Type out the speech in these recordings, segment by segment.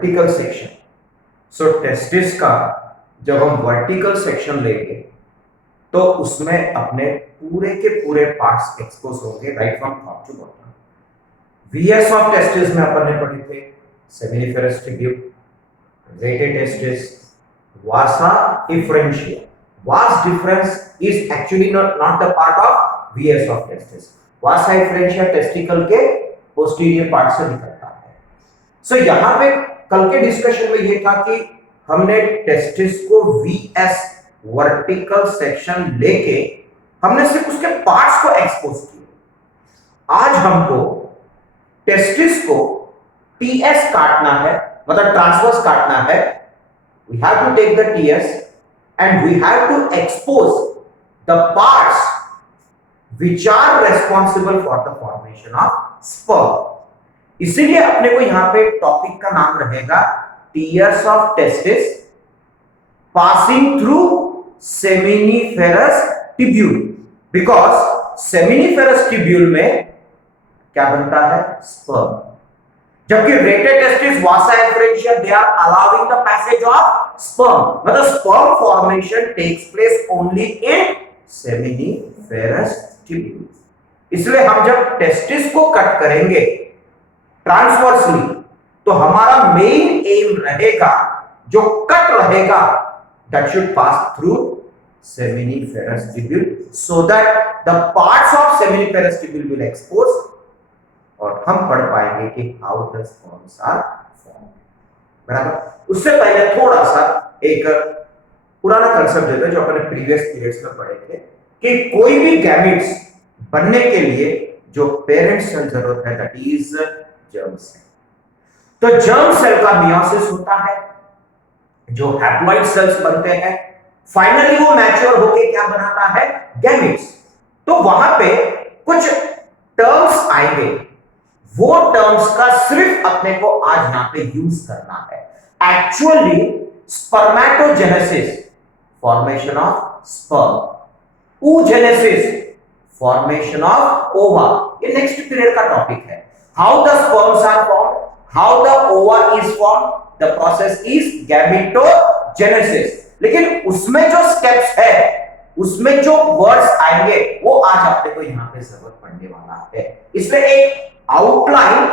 Vertical section. सो testis का जब हम वर्टिकल सेक्शन लेंगे तो उसमें अपने पूरे के पूरे पार्ट्स एक्सपोज होंगे right from top to bottom. VS of testis में अपन ने पढ़े थे seminiferous tubule, rete testis, vasa efferentia. Vas difference is actually not the part of VS of testis. Vasa efferentia testicle के पोस्टीरियर पार्ट से निकलता है। सो यहाँ पे कल के डिस्कशन में ये था कि हमने टेस्टिस को VS वर्टिकल सेक्शन लेके हमने सिर्फ उसके पार्ट्स को एक्सपोज किया। आज हमको टेस्टिस को TS काटना है, मतलब ट्रांसवर्स काटना है। We have to take the TS and we have to expose the parts which are responsible for the formation of sperm. इसीलिए अपने को यहां पे टॉपिक का नाम रहेगा tears of testis passing through seminiferous tubule, because seminiferous tubule में क्या बनता है? sperm. जबकि rete testis, vasa efferentia, they are allowing the passage of sperm, मतलब sperm formation takes place only in seminiferous tubule. इसलिए हम जब टेस्टिस को कट करेंगे ट्रांसवर्सली तो हमारा मेन एम रहेगा, जो कट रहेगा, that should pass through seminiferous tubule so that the parts of seminiferous tubule will expose और हम पढ़ पाएंगे कि how the sperms are form. बराबर। उससे पहले थोड़ा सा एक पुराना कंसेप्ट देते हैं जो अपने प्रीवियस पीरियड्स में पढ़े थे कि कोई भी गैमेट्स बनने के लिए जो पेरेंट सेल जरूरत है दैट इज जर्म सेल। तो जर्म सेल का मियोसिस होता है, जो हैप्लॉइड सेल्स बनते हैं, फाइनली वो मैच्योर होके क्या बनाता है? गैमेट्स। तो वहां पे कुछ टर्म्स आएंगे, वो टर्म्स का सिर्फ अपने को आज यहां पे यूज करना है। Actually spermatogenesis, formation of sperm, oogenesis, formation of ova, ये नेक्स्ट पीरियड का टॉपिक है। How the sperms are formed, how the ova is formed, the process is gametogenesis. लेकिन उसमें जो स्टेप्स है, उसमें जो वर्ड्स आएंगे, वो आज अपने को यहां पे जरूरत पड़ने वाला है। इसमें एक आउटलाइन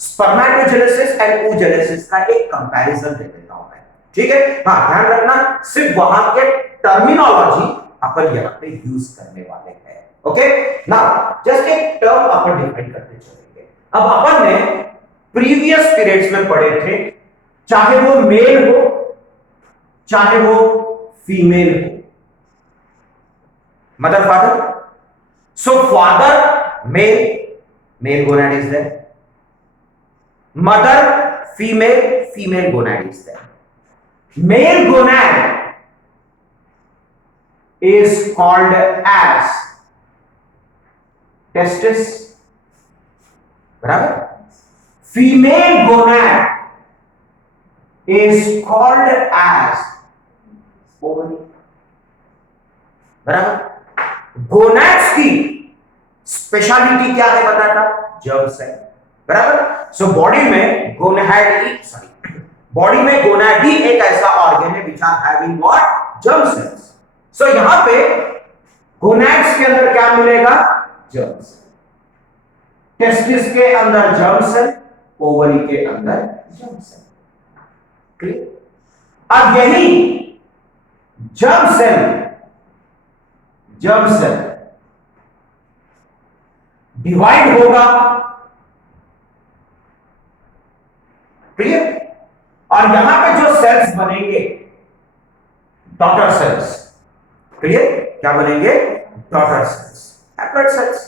स्पर्मेटोजेनेसिस एंड oogenesis का एक कंपैरिजन दे देता हूं मैं, ठीक है? हाँ, ध्यान रखना, सिर्फ वहां के टर्मिनोलॉजी अपन यहां पे यूज करने वाले हैं। ओके, नाउ जस्ट एक टर्म अपन डिफाइन करते चलेंगे। अब अपन ने प्रीवियस पीरियड्स में पढ़े थे, चाहे वो मेल हो चाहे वो फीमेल हो, mother father. So father male, male gonad is there, mother female, female gonad is there. Male gonad is called as testis, बराबर? Female gonad is called as ovary, बराबर? गोनाड्स की स्पेशलिटी क्या है बताता? जर्म सेल, बराबर? So body में गोनाडी एक ऐसा ऑर्गन है which are having what? Germ cells. So यहां पे गोनाड्स के अंदर क्या मिलेगा? Germ cell. टेस्टिस के अंदर जर्म सेल, ओवरी के अंदर जर्म सेल। क्लियर? अब यही जर्म सेल डिवाइड होगा, क्लियर? और यहां पे जो सेल्स बनेंगे डॉटर सेल्स, क्लियर? क्या बनेंगे? Daughter cells, haploid cells.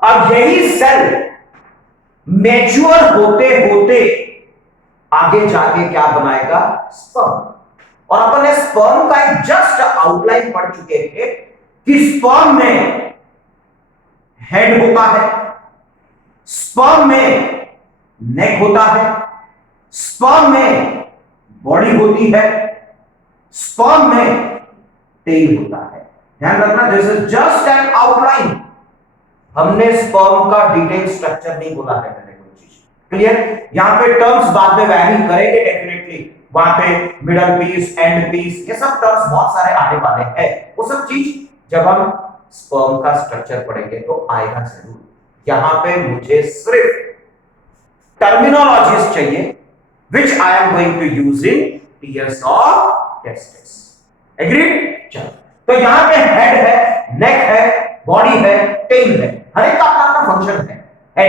अब यही सेल मैच्योर होते होते आगे जाके क्या बनाएगा? स्पर्म। और अपन ने स्पर्म का एक जस्ट आउटलाइन पढ़ चुके थे कि स्पर्म में हेड होता है, स्पर्म में नेक होता है, स्पर्म में बॉडी होती है, स्पर्म में टेल होता है। ध्यान रखना, this is just an outline. हमने स्पर्म का डिटेल स्ट्रक्चर नहीं बोला है मैंने कोई चीज, क्लियर? यहाँ पे टर्म्स बाद में वैरी करेंगे डेफिनेटली, वहां पे मिडल पीस, एंड पीस, ये सब टर्म्स बहुत सारे आने वाले हैं। वो सब चीज जब हम स्पर्म का स्ट्रक्चर पढ़ेंगे तो आएगा जरूर। यहां पे मुझे सिर्फ टर्मिनोलॉजीज चाहिए which I am going to use in TS of testis. Agreed? चलो, तो यहां पे हेड है, नेक है, बॉडी है, टेल है, हर एक का अपना अपना फंक्शन है।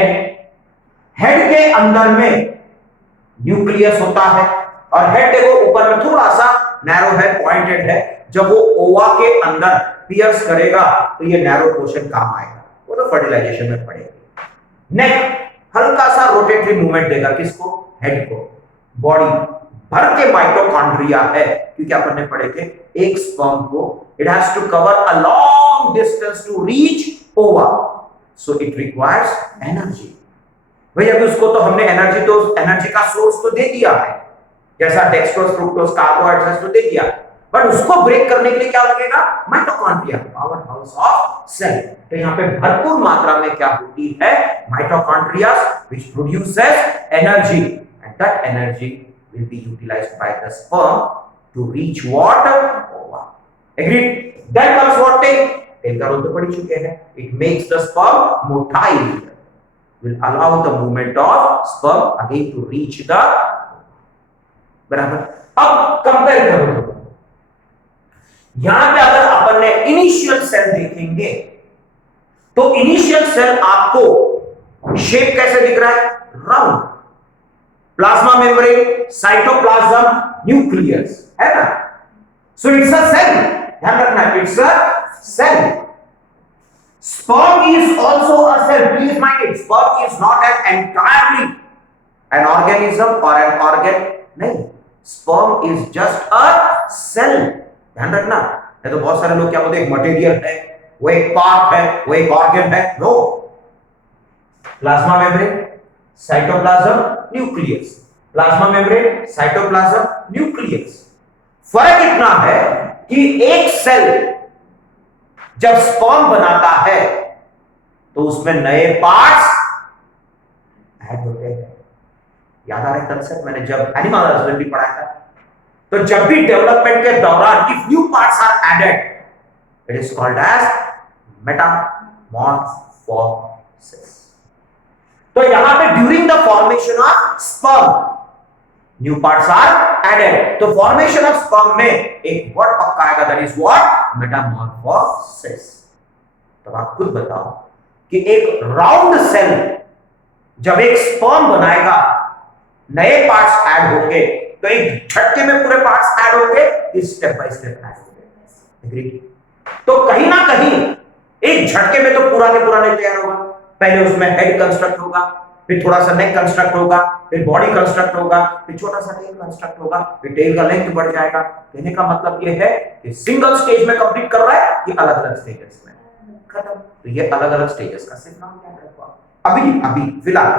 हेड के अंदर में न्यूक्लियस होता है, और हेड देखो ऊपर में थोड़ा सा नैरो है, पॉइंटेड है। जब वो ओवा के अंदर पियर्स करेगा तो ये नैरो पोर्शन काम आएगा, वो तो फर्टिलाइजेशन में पड़ेगा। नेक हल्का सा रोटेटरी मूवमेंट देगा, किसको? हेड को। बॉडी भर के माइटोकॉन्ड्रिया है, क्योंकि अपन ने पढ़े थे एक स्पर्म को it has to cover a long distance to reach ova, so it requires energy. भैया उसको तो हमने एनर्जी का सोर्स तो दे दिया है, जैसा डेक्सट्रोज, फ्रुक्टोज, कार्बोहाइड्रेट्स तो दे दिया, बट उसको ब्रेक करने के लिए क्या लगेगा? Mitochondria, power house of cell. तो यहाँ पे भरपूर मात्रा में क्या होती है? Mitochondria which produces energy, and that energy will be utilised by the sperm to reach what? Ova. Agreed? Then comes what? Tail का रोल तो पढ़ चुके हैं। It makes the sperm motile, will allow the movement of sperm again to reach the, बराबर। अब compare करो, यहां पे अगर अपन ने इनिशियल सेल देखेंगे तो इनिशियल सेल आपको शेप कैसे दिख रहा है? Round, plasma membrane, cytoplasm, nucleus, है ना? सो इट्स अ सेल, ध्यान रखना, it's a cell. Sperm is also a cell. Please mind it. Sperm is not an entirely an organism or an organ. नहीं, sperm is just a cell. ध्यान रखना। नहीं तो बहुत सारे लोग क्या बोलते हैं, एक मटेरियल है, वो एक पार्ट है, वो एक ऑर्गन है। No, plasma membrane, cytoplasm, nucleus, plasma membrane, cytoplasm, nucleus. फर्क इतना है कि एक सेल जब स्पर्म बनाता है तो उसमें नए पार्ट्स ऐड होते हैं। याद आ रहा है कंसेप्ट, मैंने जब एनिमल हस्बेंड्री पढ़ाया था, तो जब भी डेवलपमेंट के दौरान if new parts are added, it is called as metamorphosis. तो यहां पे during the formation of sperm new parts are added, तो फॉर्मेशन ऑफ स्पर्म में एक वर्ड पक्का आएगा, दैट इज व्हाट? मेटामॉर्फोसिस। तो आप खुद बताओ कि एक राउंड सेल जब एक स्पर्म बनाएगा, नए पार्ट्स ऐड होंगे, तो एक झटके में पूरे पार्ट्स ऐड होंगे, स्टेप बाय स्टेप ऐड होंगे। एग्री? तो कहीं ना कहीं एक झटके में तो पूरा के पूरा नहीं तैयार होगा। पहले उसमें हेड कंस्ट्रक्ट होगा, फिर थोड़ा सा नेक कंस्ट्रक्ट होगा, फिर बॉडी कंस्ट्रक्ट होगा, फिर छोटा सा टेल कंस्ट्रक्ट होगा, फिर टेल का लेंथ बढ़ जाएगा। कहने का मतलब ये है कि सिंगल स्टेज में कंप्लीट कर रहा है कि अलग अलग स्टेजेस में? खत्म। तो ये अलग अलग स्टेजेस का सिर्फ नाम याद रखो अभी फिलहाल,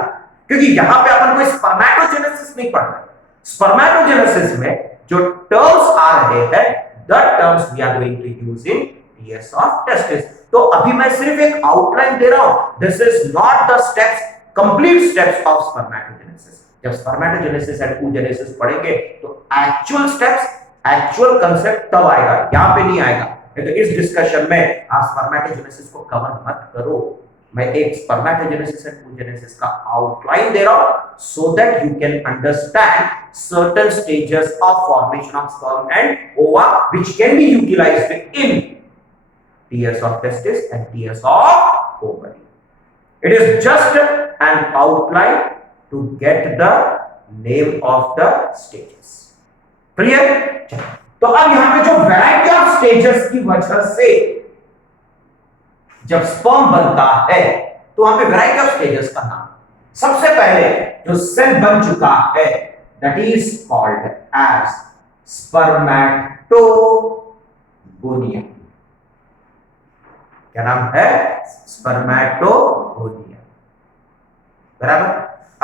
क्योंकि यहां पे अपन को स्पर्मेटोजेनेसिस नहीं पढ़ रहे। स्पर्मेटोजेनेसिस में जो टर्म्स आ रहे हैं, the terms we are going to use in TS of testis. तो अभी मैं सिर्फ एक आउटलाइन दे रहा हूं, this is not the steps, complete steps of spermatogenesis. जब स्पर्मेटोजेनेसिस एंड oogenesis पढ़ेंगे तो एक्चुअल स्टेप्स, एक्चुअल कांसेप्ट तब आएगा, यहां पे नहीं आएगा। तो इस डिस्कशन में आप स्पर्मेटोजेनेसिस को कवर मत करो। मैं एक स्पर्मेटोजेनेसिस एंड oogenesis का आउटलाइन दे रहा हूं, so that you can understand certain stages of formation of sperm and ova which can be utilised in TS of testis and TS of ovary. It is just an outline to get the name of the stages. Clear? तो अब यहां पे जो variety of stages की वजह से जब sperm बनता है तो वहां पे वैरायटी ऑफ स्टेजेस का नाम, सबसे पहले जो सेल बन चुका है that is called as spermatogonia. क्या नाम है? स्पर्मेटोगोनिया। बराबर।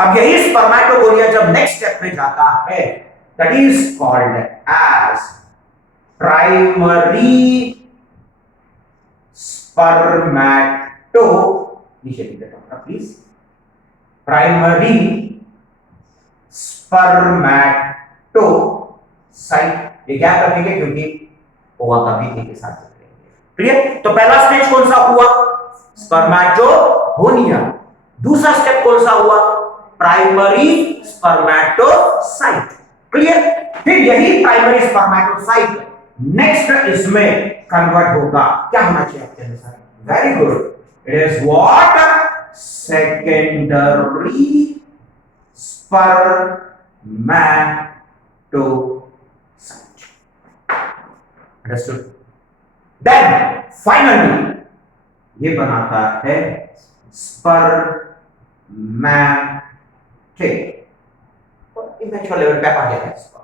अब यही स्पर्मेटोगोनिया जब नेक्स्ट स्टेप में जाता है that is called as primary spermato, नीचे लिख देता हूं प्लीज, प्राइमरी स्पर्मैटोसाइट। ये गैप रखेंगे क्योंकि ओवा का भी एक साथ रखेंगे। क्लियर? तो पहला स्टेज कौन सा हुआ? स्पर्मैटोगोनिया। दूसरा स्टेप कौन सा हुआ? प्राइमरी स्पर्मैटोसाइट। क्लियर? फिर यही प्राइमरी स्पर्मैटोसाइट नेक्स्ट इसमें कन्वर्ट होगा, क्या होना चाहिए आपके अनुसार? Very good, it is what? Secondary spermatocyte. Understood? Then finally ये बनाता है spermatid, और इमेच्योर लेवल पे आ गया है इसका,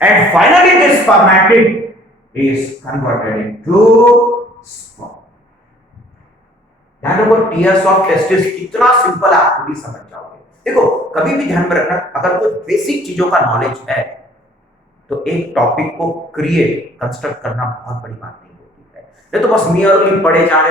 and finally this spermatid is converted into sperm. ध्यान रखो, टीयर्स ऑफ टेस्टिस कितना सिंपल है, आप खुद ही समझ जाओगे। देखो, कभी भी ध्यान में रखना, अगर कोई बेसिक चीजों का नॉलेज है तो एक टॉपिक को क्रिएट कंस्ट्रक्ट करना बहुत बड़ी बात नहीं होती है। नहीं तो बस मियरली पढ़े जा रहे,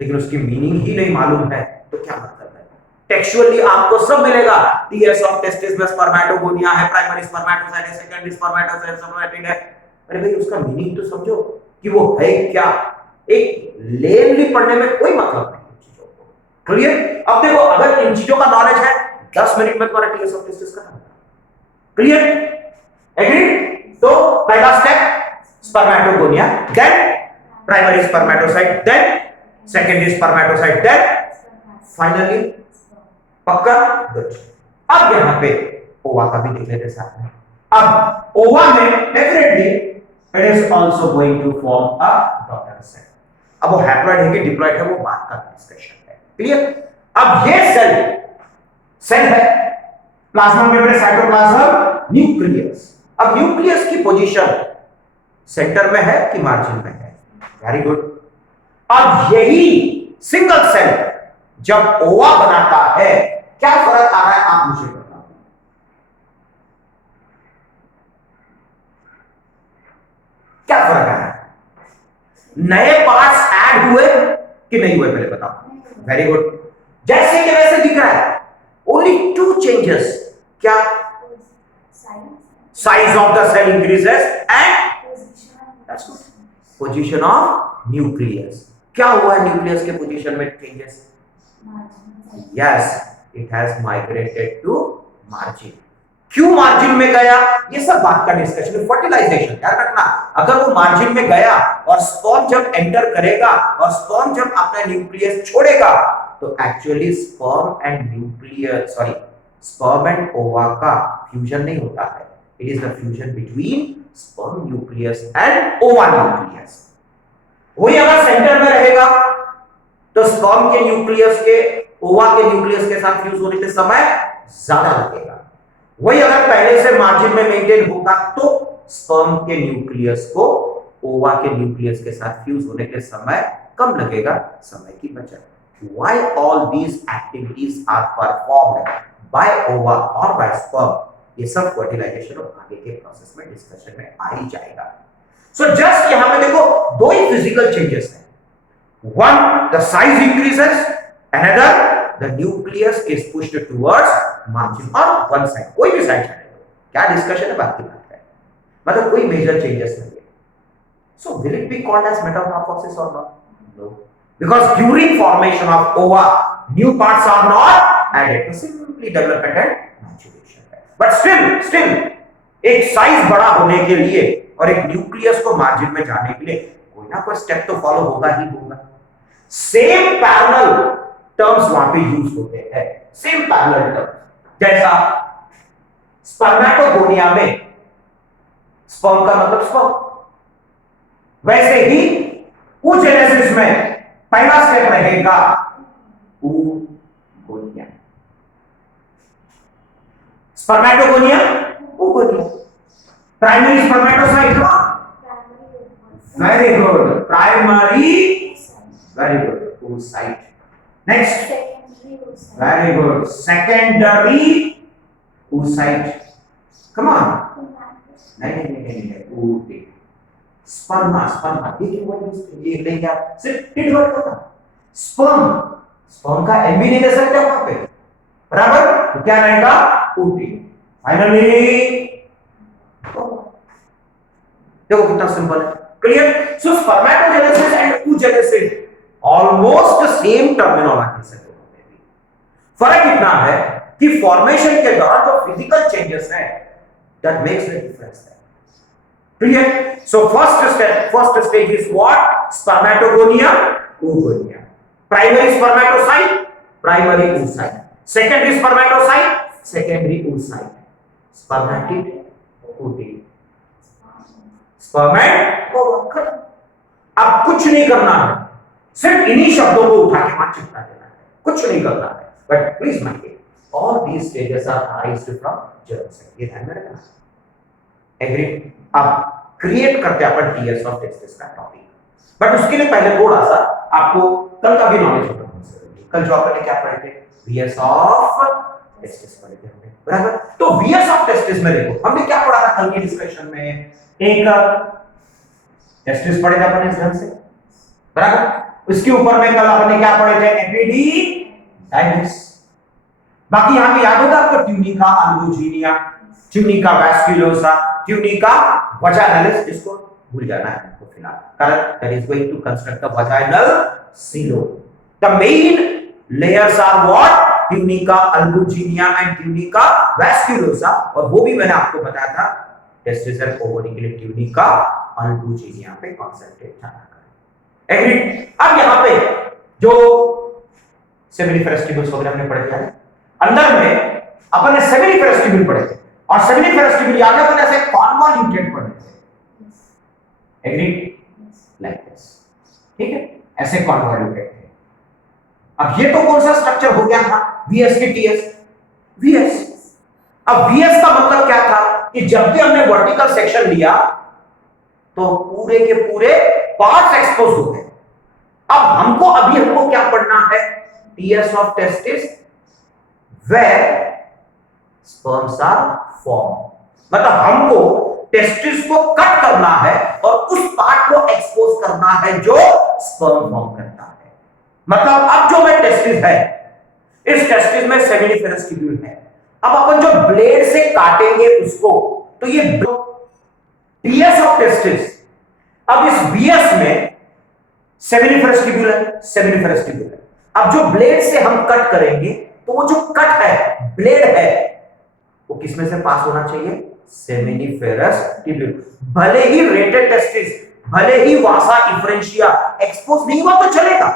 लेकिन उसकी मीनिंग ही नहीं मालूम है तो क्या मतलब है? टेक्सचुअली आपको सब मिलेगा, टीयर्स ऑफ टेस्टिस में स्पर्मैटोगोनिया है, प्राइमरी स्पर्मैटोसाइट है, सेकेंडरी स्पर्मैटोसाइट स्पर्मैटिड है। अरे भाई, उसका मीनिंग तो समझो कि वो है क्या। एक लेमली पढ़ने में कोई मतलब नहीं चीजों को। क्लियर? अब देखो, अगर इन चीजों का नॉलेज है, 10 मिनट में तुम्हारा टीएस ऑफ टेस्टिस खत्म। क्लियर? एग्री? तो पहला step spermatogonia, then primary spermatocyte, then secondary spermatocyte, then finally पक्का? गुड। अब यहां पे ओवा का भी देख लेते साथ में। अब ओवा में definitely it is also going to form a daughter cell. अब वो हैप्लॉइड है कि डिप्लॉइड है, वो बात का डिस्कशन है। क्लियर? अब ये सेल है प्लाज्मा मेम्ब्रेन, साइटोप्लाज्म, न्यूक्लियस। अब न्यूक्लियस की पोजीशन सेंटर में है कि मार्जिन में है? Very good. अब यही सिंगल सेल जब ओवा बनाता है, क्या फर्क आ रहा है आप मुझे बताओ। क्या फर्क आ रहा है? नए पार्ट्स ऐड हुए कि नहीं हुए, पहले बताओ। Very good. जैसे कि वैसे दिख रहा है, ओनली 2 चेंजेस। क्या? Size of the cell increases and position of nucleus. क्या हुआ है न्यूक्लियस के पोजीशन में changes? Yes, it has migrated to margin. क्यों मार्जिन में गया, ये सब बात का डिस्कशन। फर्टिलाइजेशन ध्यान रखना, अगर वो मार्जिन में गया और स्पर्म जब एंटर करेगा और स्पर्म जब अपना न्यूक्लियस छोड़ेगा, तो एक्चुअली स्पर्म एंड ओवा का फ्यूजन नहीं होता है। It is the fusion between sperm nucleus and ओवा न्यूक्लियस। वही अगर सेंटर में रहेगा तो स्पर्म के न्यूक्लियस के ओवा के न्यूक्लियस के साथ फ्यूज होने के समय ज्यादा लगेगा। वही अगर पहले से मार्जिन में मेंटेन होगा तो स्पर्म के न्यूक्लियस को ओवा के न्यूक्लियस के साथ फ्यूज होने के समय कम लगेगा, समय की बचत। Why all these activities are performed by ova or by sperm? ये सब फर्टिलाइजेशन और आगे के प्रोसेस में डिस्कशन में आ ही जाएगा। सो जस्ट यहां पे देखो, 2 ही फिजिकल चेंजेस हैं। One, the size increases, another the nucleus is pushed towards margin or one side, कोई भी साइड चले दो। क्या डिस्कशन है, बात की बात है, मतलब कोई मेजर चेंजेस नहीं है। So will it be called as metamorphosis or not? No, because during formation of ova new parts are not added, तो simply development and maturation है। But still एक साइज बड़ा होने के लिए और एक न्यूक्लियस को मार्जिन में जाने के लिए कोई ना कोई स्टेप तो फॉलो होगा ही होगा। सेम पैरेलल टर्म्स वहां पे यूज होते हैं, सेम पैरेलल टर्म्स। जैसा स्पर्मैटोगोनिया में स्पर्म का मतलब स्पर्म, वैसे ही oogenesis में पहला स्टेप रहेगा oogonia, spermatogonia oogonia, primary spermatocyte. Very good, primary, very good, oocyte। Next, very good, secondary oocyte। Come on, नहीं, oocyte। स्पर्मा, देखिए वो ये लेंगे आप, सिर्फ टिड वर्ड होता। स्पर्म का एम्बिनी दे सकते हो वहां पे, बराबर। तो क्या रहेगा OT। फाइनली देखो कितना सिंपल है, clear. So spermatogenesis and oogenesis almost same terminology से, फर्क इतना है कि फॉर्मेशन के दौरान जो फिजिकल चेंजेस है that makes the difference, clear. So first stage is what, spermatogonia, oogonia। Primary spermatocyte, primary oocyte। Secondary spermatocyte, secondary oocyte। Spermatid, oocyte, स्पर्मेट। अब कुछ नहीं करना है, सिर्फ इन्हीं शब्दों को उठा के वहां चिपका देना है, कुछ नहीं करना है। But please mind all these stages are arised from germ cell, ये ध्यान में रखना, एग्री। अब क्रिएट करते हैं अपन टीएस ऑफ टेस्टिस का टॉपिक, बट उसके लिए पहले थोड़ा सा आपको कल का भी नॉलेज होना जरूरी। कल जो अपन ने क्या पढ़े थे, वीएस ऑफ टेस्टिस पढ़े थे हमने, बराबर। तो वीएस ऑफ टेस्टिस में देखो हमने क्या पढ़ा था कल की डिस्कशन में, एक टेस्टिस पढ़े थे अपन इस ढंग से, बराबर। उसके ऊपर में कल अपन ने क्या पढ़े थे, एपिडिडाइमिस। बाकी यहां पे याद होगा आपको, tunica albuginea, tunica vasculosa, tunica vaginalis, इसको भूल जाना है आपको फिलहाल, कारण that is going to construct the vaginal सीलो। The main layers are what, tunica albuginea and tunica vasculosa, और वो भी मैंने आपको बताया था टेस्टिस एंड ओवरी के लिए ट्यूनिका अल्बुजिनिया पे कंसंट्रेट करना करें, एग्री। अब यहां पे जो सेमिनिफेरस ट्यूब्यूल्स वगैरह हमने पढ़े थे, अंदर में अपन ने सेमिनिफेरस ट्यूब्यूल पढ़े थे, और सेमिनिफेरस ट्यूब्यूल याद है अपन ऐसे कॉन्वोल्यूटेड पढ़े थे, एग्री, लाइक दिस, ठीक है, ऐसे कॉन्वोल्यूटेड थे। अब ये तो कौन सा स्ट्रक्चर हो गया था, वीएस के टीएस, वीएस। अब वीएस का मतलब क्या था कि जब भी हमने वर्टिकल सेक्शन लिया तो पूरे के पूरे पार्ट्स एक्सपोज हो गए। अब हमको क्या पढ़ना है, TS of testis where sperms are formed, मतलब हमको टेस्टिस को कट करना है और उस पार्ट को एक्सपोज करना है जो स्पर्म फॉर्म करता है। मतलब अब जो में टेस्टिस है, इस टेस्टिस में सेमिनिफेरस ट्यूब्यूल है, अब अपन जो ब्लेड से काटेंगे उसको, तो ये टीएस ऑफ टेस्टिस, अब इस बीएस में सेमिनिफेरस ट्यूब्यूल है, सेमिनिफेरस ट्यूब्यूल है। अब जो ब्लेड से हम कट करेंगे तो वो जो कट है, ब्लेड है, वो किसमें से पास होना चाहिए, सेमिनिफेरस ट्यूब्यूल। भले ही रेटेड टेस्टिस, भले ही वासा इफ्रेंशिया एक्सपोज नहीं हुआ तो चलेगा,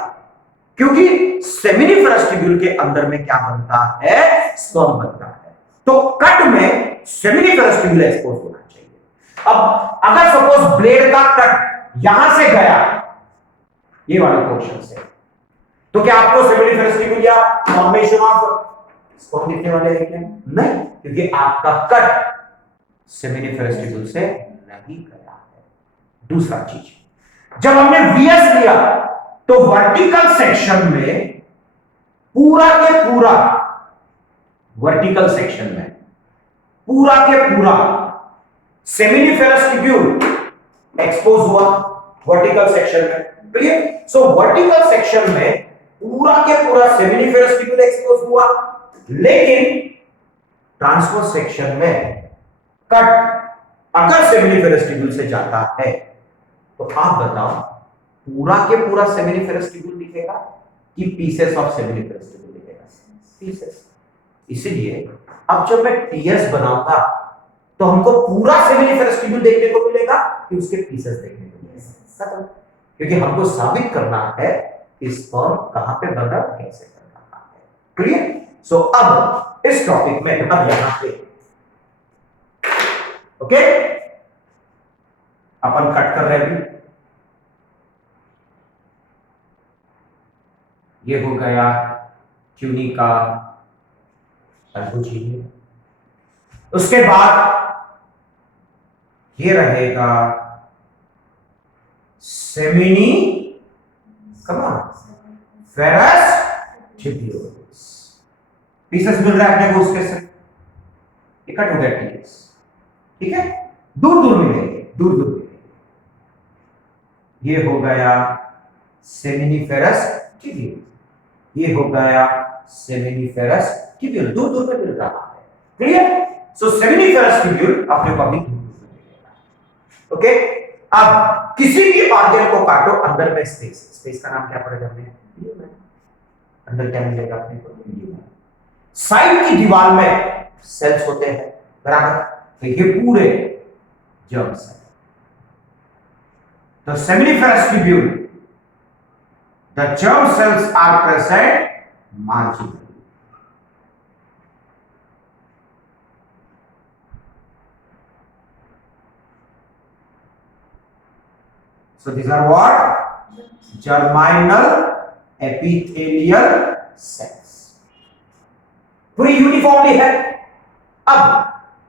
क्योंकि सेमिनिफेरस ट्यूब्यूल के अंदर में क्या बनता है, स्पर्म बनता है। तो कट में सेमिनिफेरस ट्यूब्यूल एक्सपोज होना चाहिए। अब अगर सपोज ब्लेड का कट यहां से गया, ये वाले पोर्शन से, तो क्या आपको सेमिनिफेरस ट्यूब्यूल या फॉर्मेशन ऑफ स्पर्म दिखने वाले हैं क्या, नहीं, क्योंकि आपका कट सेमिनिफेरस ट्यूब्यूल से नहीं गया है। दूसरा चीज, जब हमने वीएस लिया तो वर्टिकल सेक्शन में पूरा के पूरा, वर्टिकल सेक्शन में पूरा के पूरा सेमिनिफेरस ट्यूब्यूल एक्सपोज हुआ वर्टिकल सेक्शन में, क्लियर। सो वर्टिकल सेक्शन में पूरा के पूरा सेमिनिफेरस ट्यूब्यूल एक्सपोज हुआ, लेकिन ट्रांसवर्स सेक्शन में कट अगर सेमिनिफेरस ट्यूब्यूल से जाता है तो आप बताओ पूरा के पूरा सेमिनिफेरस ट्यूब्यूल दिखेगा कि पीसेस ऑफ सेमिनिफेरस ट्यूब्यूल दिखेगा, पीसेस। इसलिए अब जब मैं टीएस बनाऊंगा तो हमको पूरा सेमिनिफेरस ट्यूब्यूल देखने को मिलेगा कि उसके पीसेस देखने को मिलेगा, क्योंकि हमको साबित करना है स्पर्म कहां पे बना, कैसे बना है, क्लियर। सो अब इस टॉपिक में अब यहां पे ओके अपन कट कर रहे हैं, ये हो गया ट्यूनिका अल्बुजिनिया। उसके बाद ये रहेगा सेमिनी फेरस ट्यूब्यूल्स, पीसेस मिल रहा है अपने को उसके से, कट हो गया टीएस, ठीक है, दूर दूर मिलेंगे, दूर दूर मिलेंगे। ये हो गया सेमिनिफेरस ट्यूब्यूल, ये हो गया सेमिनिफेरस ट्यूब्यूल दूर दूर में मिल रहा है। क्लियर? सो सेमिनिफेरस ट्यूब्यूल अपने को अभी दूर दूर में मिलेगा। ओके, अब किसी भी ऑर्गन को काटो, अंदर में स्पेस, स्पेस का नाम क्या पड़ेगा हमें? अंदर क्या मिलेगा अपने को? साइड की दीवार में सेल्स होते हैं, बराबर? तो ये पूरे जर्म्स हैं। तो seminiferous tubule, the germ cells are present marginally. So these are what? Germinal epithelial cells. पूरी यूनिफॉर्मली है। अब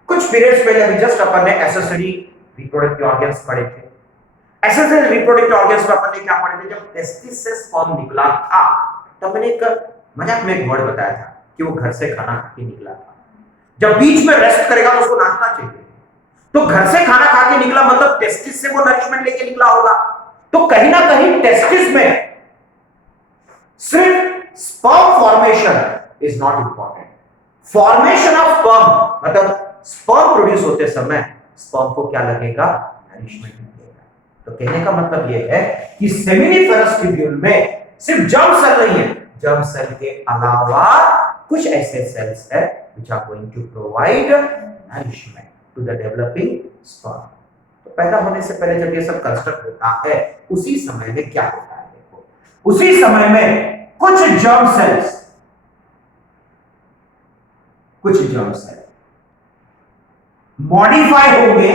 कुछ पीरियड्स पहले अभी जस्ट अपन ने एसेसरी रिप्रोडक्टिव ऑर्गन्स पढ़े थे। एसेसरी रिप्रोडक्टिव ऑर्गन्स में अपन ने क्या पढ़े थे? जब टेस्टिस से स्पर्म निकला था तब मैंने एक मजाक में एक वर्ड बताया था कि वो घर से खाना खा के निकला था। जब बीच में रेस्ट करेगा तो उसको नाचना चाहिए। तो घर से खाना खा के निकला मतलब टेस्टिस से वो नरिशमेंट लेके निकला होगा। तो कहीं ना कहीं टेस्टिस में सिर्फ sperm formation is not important. Formation of sperm मतलब स्पर्म प्रोड्यूस होते समय स्पर्म को क्या लगेगा? नरिशमेंट मिलेगा। तो कहने का मतलब यह है कि सेमिनिफेरस ट्यूब्यूल में सिर्फ जर्म सेल नहीं है, जर्म सेल के अलावा कुछ ऐसे सेल्स है which are going to provide nourishment to the developing sperm. तो पैदा होने से पहले जब ये सब कंस्ट्रक्ट होता है उसी समय में क्या होता है? देखो, उसी समय में कुछ जर्म सेल मॉडिफाई होंगे,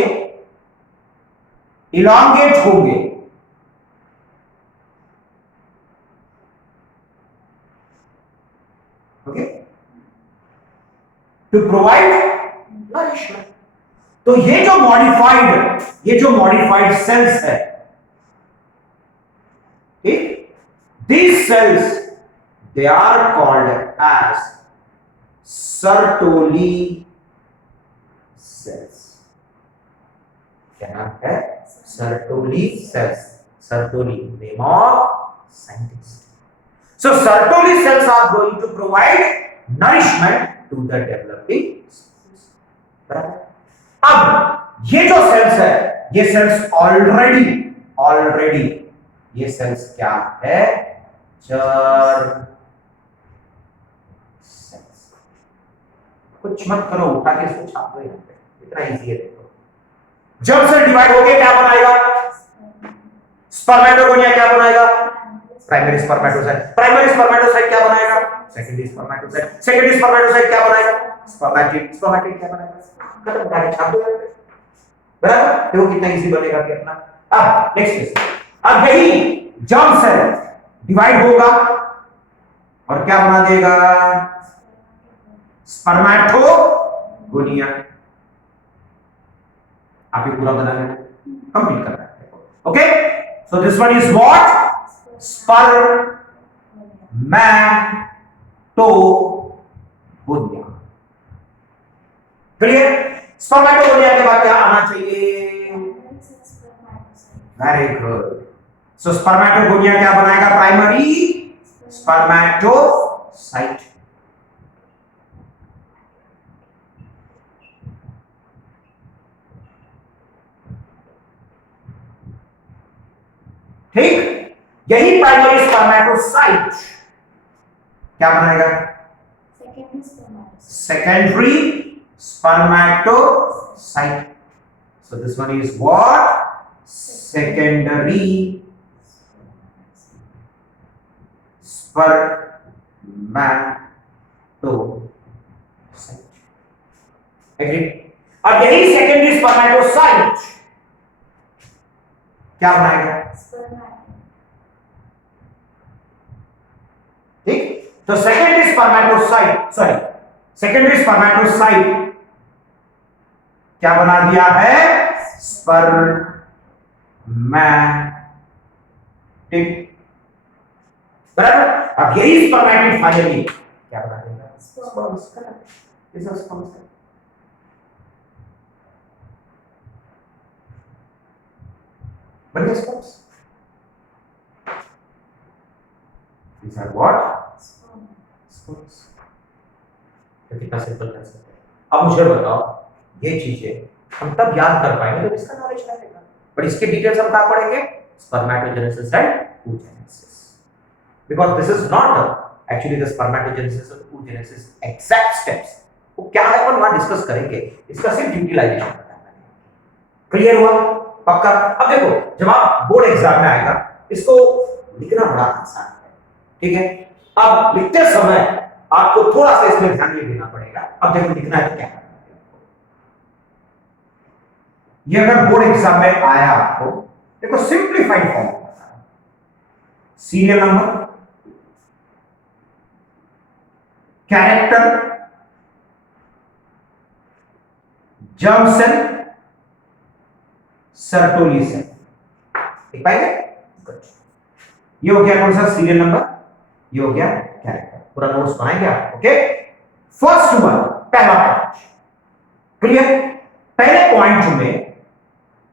इलॉन्गेट होंगे, ओके, टू प्रोवाइड नरिशमेंट। तो ये जो मॉडिफाइड सेल्स है, ठीक, these cells they are called as Sertoli cells. क्या नाम है? Sertoli cells. Sertoli name of scientist. So Sertoli cells are going to provide nourishment to the developing cells. अब ये जो सेल्स है, ये सेल्स ऑलरेडी ये सेल्स क्या है? Germ cells. कुछ मत करो, उठा के इसको छाप दो यहाँ पे, इतना इजी है। देखो, जर्म सेल डिवाइड होके क्या बनाएगा? स्पर्मेटोगोनिया क्या बनाएगा? Primary spermatocyte. प्राइमरी स्पर्मेटोसाइट क्या बनाएगा? Secondary spermatocyte. सेकेंडरी स्पर्मेटोसाइट क्या बनाएगा? स्पर्मेटिड। स्पर्मेटिड क्या बनाएगा? खत्म, उठा के छाप दो यहाँ पे, बराबर? देखो कितना इजी बनेगा कि अपना। अब नेक्स्ट क्वेश्चन। अब यही जर्म सेल डिवाइड होगा और क्या बना देगा? स्पर्मेटोगोनिया। आप ये पूरा बना लेना, कंप्लीट करना है। Okay, so this one is what? Spermatogonia. Clear? Spermatogonia के बाद क्या आना चाहिए? Very good. सो स्पर्मेटोगोनिया क्या बनाएगा? Primary spermatocyte. ठीक, यही प्राइमरी स्पर्मेटोसाइट क्या बनाएगा? Secondary spermatocyte. So this one is what? Secondary spermatocyte. Agree? अब यही सेकेंडरी स्पर्मेटोसाइट क्या बनाएगा? ठीक, तो सेकेंडरी स्पर्मेटोसाइट क्या बना दिया है? स्पर्मेटिड, बराबर? अब यही स्पर्मेटिड फाइनली क्या बना देगा? स्पर्म्स। This is sperms. बन गया sperms. These are what? Sperms. कितना सिंपल कंसेप्ट है। अब मुझे बताओ, ये चीजें हम तब याद कर पाएंगे जब इसका नॉलेज रहेगा, बट इसके डिटेल्स हम कहाँ पढ़ेंगे? Spermatogenesis and oogenesis, because this is not actually the spermatogenesis and oogenesis exact steps। वो क्या है अपन वहां डिस्कस करेंगे, इसका सिर्फ यूटिलाइजेशन बताना है। क्लियर हुआ? पक्का? अब देखो, जब आप बोर्ड एग्जाम में आएगा, इसको लिखना बड़ा आसान है, ठीक है? अब लिखते समय आपको थोड़ा सा इसमें ध्यान देना पड़ेगा। अब देखो लिखना है तो क्या करना है आपको, ये अगर बोर्ड एग्जाम में आया आपको, देखो सिंप्लीफाइड फॉर्म बता रहा हूं, serial number, character, germ cell, Sertoli cell, लिख पाएंगे? ये हो गया कौन सा? Serial number. ये हो गया कैरेक्टर। पूरा नोट्स बनाएंगे आप, ओके? फर्स्ट वन, पहला पॉइंट क्लियर। पहले पॉइंट में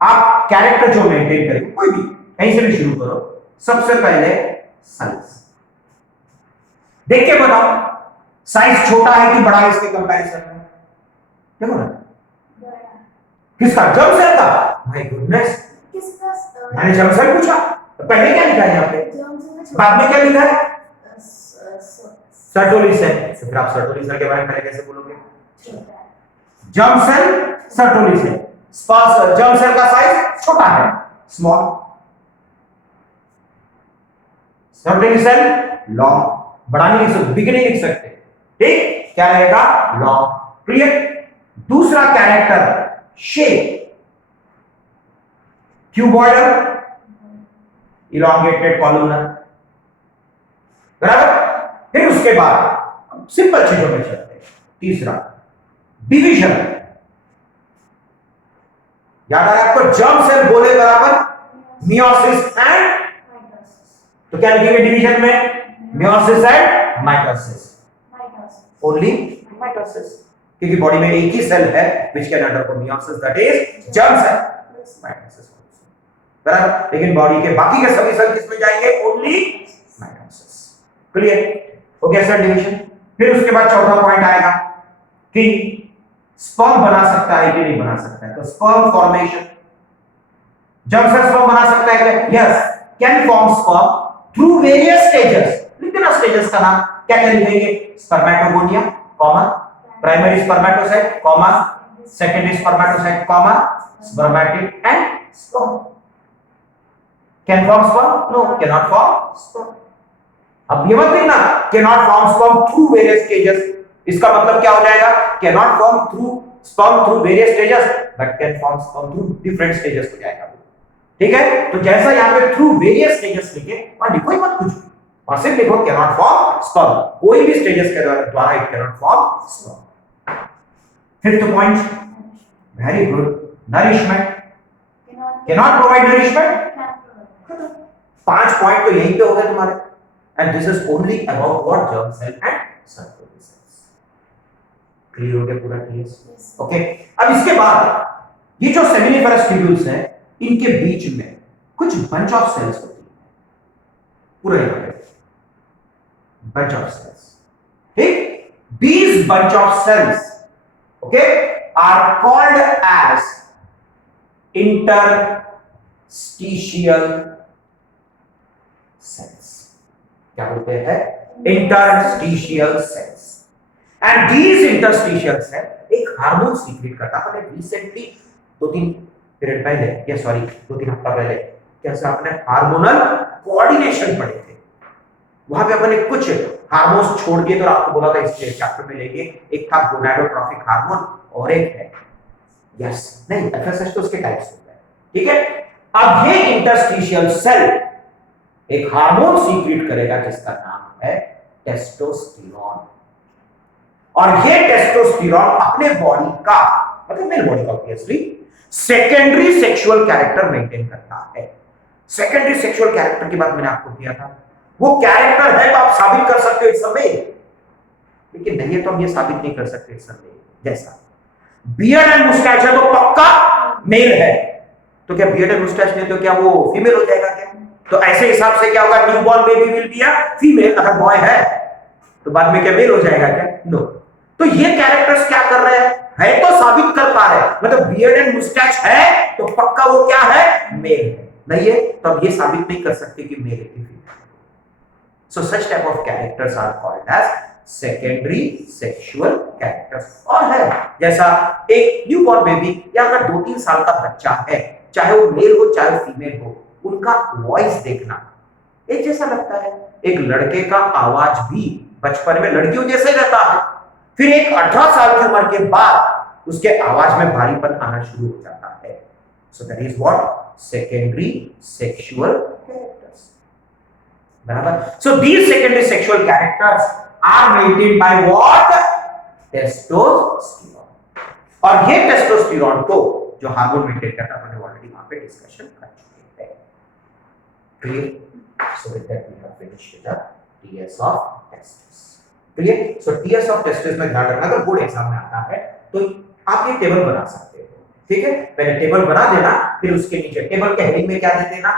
आप कैरेक्टर जो मेंटेन करेंगे, कोई भी कहीं से भी शुरू करो, सबसे पहले साइज देख के बताओ, साइज छोटा है कि बड़ा है इसके कंपैरिजन में? देखो ना, किसका? जर्म सेल का। माय गुडनेस, मैंने जर्म सेल पूछा तो पहले क्या लिखा है यहाँ पे, बाद में क्या लिखा है? Sertoli cell. तो फिर आप सर्टोली सेल के बारे में पहले कैसे बोलोगे? Germ cell, Sertoli cell. Germ cell का साइज छोटा है, स्मॉल। सर्टोली सेल लॉन्ग, बड़ा नहीं लिख सकते, बिग नहीं लिख सकते, ठीक? क्या रहेगा? लॉन्ग। क्लियर? दूसरा character, shape, cuboidal, elongated columnar, बराबर? फिर उसके बाद सिंपल चीजों में चलते हैं। तीसरा डिवीजन, याद आया आपको? जर्म सेल बोले बराबर मियोसिस एंड, तो क्या लिखेंगे डिवीजन में? Meiosis and mitosis. Only mitosis, क्योंकि बॉडी में एक ही सेल है which can undergo meiosis, that is germ cell, mitosis, बराबर? लेकिन बॉडी के बाकी के सभी सेल किसमें जाएंगे? Only mitosis. क्लियर? हो गया सर डिवीजन। फिर उसके बाद चौथा पॉइंट आएगा कि स्पर्म बना सकता है कि नहीं बना सकता है, तो sperm formation, germ cell sperm बना सकता है क्या? Yes, can form sperm through various stages. लिख देना स्टेजेस का नाम, क्या क्या लिखेंगे? Spermatogonia, comma, primary spermatocyte, comma, secondary spermatocyte, comma, spermatid and sperm. Can form sperm? No, can not form sperm. अब ये मत लिखना can not form sperm through various stages, इसका मतलब क्या हो जाएगा? Can not form through sperm through various stages, but can form sperm through different stages हो जाएगा, ठीक है? तो जैसा यहां पे थ्रू वेरियस स्टेजेस लिखे, और लिखो ही मत कुछ, और सिर्फ लिखो कैन नॉट फॉर्म स्पर्म, कोई भी स्टेजेस के द्वारा it can not form sperm. Fifth point, very good, nourishment, can not provide nourishment. 5 point तो यहीं पे हो गए तुम्हारे, and this is only about what? Germ cell and Sertoli cells. Clear हो गया पूरा? क्लियर? ओके। अब इसके बाद ये जो सेमिनिफरस ट्यूब्यूल्स हैं, इनके बीच में कुछ बंच ऑफ सेल्स होती है, पूरा यहाँ पे बंच ऑफ सेल्स, ठीक? These bunch of cells, okay, are called as interstitial cells। क्या बोलते हैं? Interstitial cells. And these interstitial cell एक हार्मोन सीक्रेट करता है। हमने रिसेंटली 2-3 पीरियड पहले, या सॉरी 2-3 हफ्ता पहले, कैसे आपने हार्मोनल कोऑर्डिनेशन पढ़े थे, वहां पे अपने कुछ हार्मोन्स छोड़ दिए, तो आपको बोला था इस चैप्टर में लेंगे, एक था गोनाडोट्रोपिक हार्मोन और एक है यस नहीं एफएसएच, तो उसके टाइप्स होते हैं, ठीक है? अब ये इंटरस्टिशियल सेल एक हार्मोन सीक्रेट करेगा जिसका नाम है टेस्टोस्टेरोन, और ये टेस्टोस्टेरोन अपने बॉडी का, मतलब मेल बॉडी का obviously, secondary sexual character maintain करता है। सेकेंडरी सेक्सुअल कैरेक्टर की बात मैंने आपको किया था, वो कैरेक्टर है तो आप साबित कर सकते हो इट्स अ मेल, लेकिन नहीं है तो हम ये साबित नहीं कर सकते इट्स अ मेल। जैसा बियर्ड एंड मुस्टैच है तो पक्का मेल है, तो क्या बियर्ड एंड मुस्टैच नहीं तो क्या वो फीमेल हो जाएगा क्या? तो ऐसे हिसाब से क्या होगा? Newborn baby will be a female, अगर बॉय है तो बाद में क्या मेल हो जाएगा क्या? नो। तो ये कैरेक्टर्स क्या कर रहे हैं, है तो साबित कर पा रहे हैं, मतलब बियर्ड एंड मुस्टैच है तो पक्का वो क्या है, मेल है, नहीं है तो अब ये साबित नहीं कर सकते कि मेल है कि female. So such type of characters are called as secondary sexual characters. और है जैसा एक न्यूबॉर्न बेबी या अगर 2-3 साल का बच्चा है, चाहे वो मेल हो चाहे फीमेल हो, उनका वॉइस देखना एक जैसा लगता है। एक लड़के का आवाज भी बचपन में लड़कियों जैसे रहता है, फिर एक 18 साल की उम्र के बाद उसके आवाज में भारीपन आना शुरू हो जाता है। So that is what secondary sexual characters, बराबर। So these secondary sexual characters are maintained by what, testosterone. और ये टेस्टोस्टेरोन को जो हार्मोन मेंटेन करता है, हमने ऑलरेडी वहां पे डिस्कशन कर चुके हैं। Clear? So with that we have finished the TS of testis. Clear? So TS of testis में ध्यान रखना, अगर बोर्ड एग्जाम में आता है तो आप ये टेबल बना सकते हो, ठीक है। पहले टेबल बना देना, फिर उसके नीचे टेबल के हेडिंग में क्या दे देना,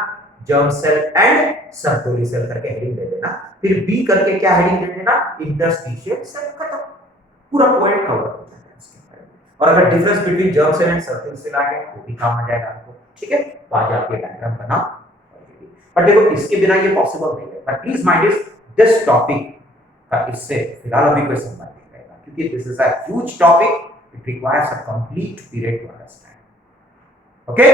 germ cell and Sertoli cell करके हेडिंग दे देना, फिर बी करके क्या हेडिंग दे देना, इंटरस्टिशियल सेल, खत्म, पूरा पॉइंट कवर हो जाता है इसके बारे में। और अगर difference between germ cell and Sertoli cell आ गया तो भी काम आ जाएगा आपको, ठीक है। तो आज आप ये डायग्राम बनाओ, पर देखो इसके बिना ये पॉसिबल नहीं है। But please mind is this topic का इससे फिलहाल अभी कोई संबंध नहीं रहेगा, क्योंकि this is a huge topic, it requires a complete period to understand. Okay.